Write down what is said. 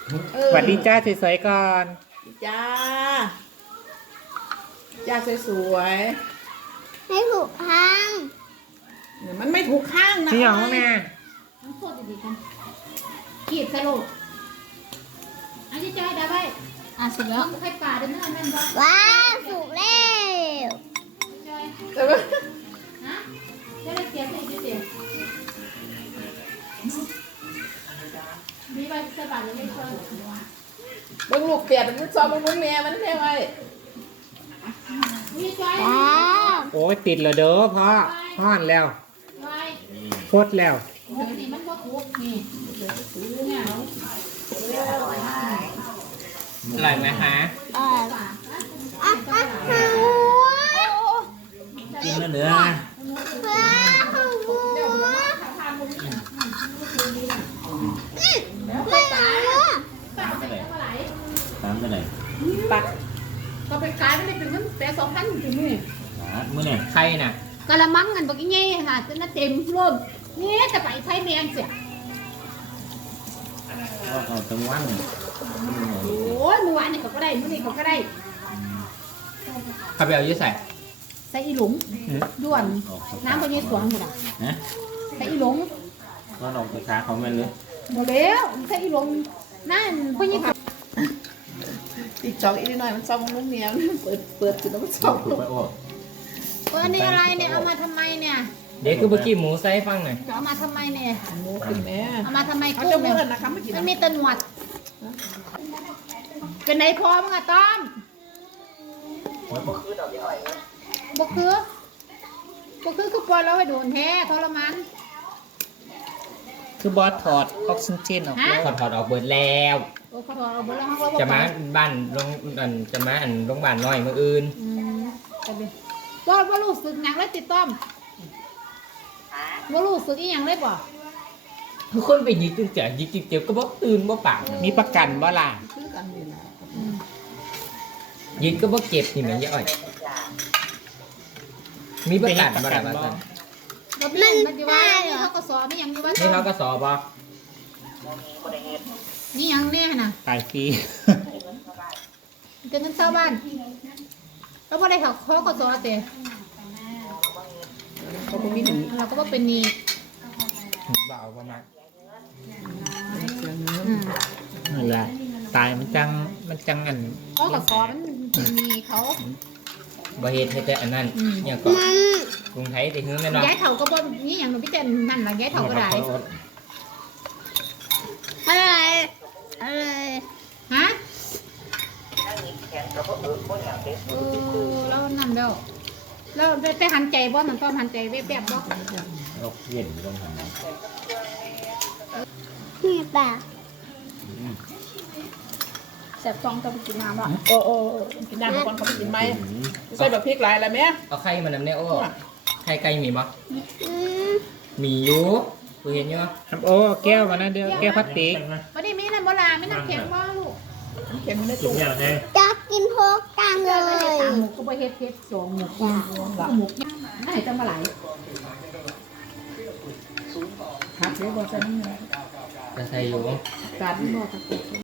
สวัสดีจ้าสวยๆก่อนจ้าจ้าสวยไม่ถูกทางๆมันไม่ถูกข้างนะพี่หยองแม่น้ำโคตรดีๆกันขีดสรุปอันนี้จอยได้ไว้สุดแล้วต้องให้ป่าเดินหน้านั่นบ้างว้าวถูกแล้วจอยแต่ว่าฮะจะได้เสียงได้เสียงมีใบสะบัดเลยไม่จอยเบิ่งลูกเปียกมันซ้อมมันแม่มันแค่ไว้มีจอยว้าวโอ้ยติดเหรอเด้อพ่อห่อนแล้วจอยโคตรแล้วนี่มันก็ถูกนี่ซื้อเนี่ยอร่อยไหมฮะอ่ะอ่ะหัวกินแล้วเด้อว้าวหัวแล้วไปตายตายไปเท่าไหร่ตามไปไหนปักก็ไปขายไม่ได้ถึงนั้นแต่2,000ถึงนี่มื้อเนี่ยใครน่ะกะละมังกันบอกอีเงี้ยค่ะจนน่ะเต็มร่มเนี่ยจะไปไทยแมงเสียว่าเขาทั้งวันโอ้ยเมื่อวานนี่เขาก็ได้เมื่อนี้เขาก็ได้ขับไปเอาเยอะใส่ใส่อีหลงด่วนน้ำไปยี่สวนหมดอ่ะนะใส่อีหลงก็ลองไปค้าเขาแม่นเลยหมดแล้วใส่อีหลงนั่นพยี่ผักติดจอกอีกหน่อยมันซ้อมมันแม่มันเปิดขึ้นแล้วมันซ้อมถูกไปโอ้อันนี้อะไรเนี่ยเอามาทำไมเนี่ยเด็กคือเมื่อกี้หมูใส่ฟังหน่อยจะเอามาทำไมเนี่ยหมูขึ้นแม่เอามาทำไมเขากุ้จะงเมื่เนี่ยอนนะคะไม่กินมันมีแตะหนวดเป็นไหนพอมั้งอะต้อมบกคือคือปล่อยเราไปโดนแท้ทรมานคือบอสถอดออกซิเจนออกฮะถอดออกเบิดแล้วโอ้ขอโทษเอาบนแล้วห้องเราจะมาบ้านโรงจะมาโรงพยาบาลน้อยมื้ออื่นไปเลยว่ารู้สึกหนักเลยติดต้อมว่ารู้สึกอีหยังเลยป่ะทุกคนไปยิงตึงเจ็บยิงเจ็บก็บ่ตื่นบ่ปากมีประกันบ่ล่ะคือกันนี่นะยิงก็บ่เก็บนี่แม่ยายอ้อยมีประกันบ่ล่ะว่าซั่นมันดีว่านี่เขาก็สอนนี่ยังดีว่านี่เขาก็สอบบ่นี่ยังแน่น่ะตายฟรีจะเงินเช่าบ้านแล้วพอได้เขาก็สอนเตะเขาก็มีหนีเราก็ว่าเป็นนี่บ่เอาประมาณเสียงเนื้อนั่นแหละตายมันจังอันเขาก็สอนมันเป็นนี่เขาบ่เฮ็ดให้แต่อันนั้นเนี่ยก็กรุงไทยสิฮื้อแม่นบ่ย้ายเถาก็บ่นี่อย่างหนูพี่เจนนั่นล่ะย้ายเถาก็ได้อะไรอะไรฮะแล้วนั่นแล้วแล้วไปหันใจบ่มันต้องหันใจแวบๆบ่โรคเย็นต้องหานี่ป่ะแสบท้องต้องไปกินน้ำอ่ะโอ้กินน้ำก่อนเขาไปกินไหมใส่แบบพริกหลายอะไรไหมเอาไข่มานำแน่โอ้ไข่ไก่มีบ่อืมมีอยู่กูเห็นอยู่ครับโอ้แก้วมานะเด้อแก้วพลาสติกวันนี้มีนั่นบ่ล่ะมีน้ำแข็งบ่ลูกเข็มในกินตู้อย่างไรจะกินโพกกลางเลย 3หมกก็บ่เฮ็ด2หมกหมกน่าจะมาหลายหักเลยบ่ใส่น้ำมันจะใส่อยู่การนี่บ่ตะโกน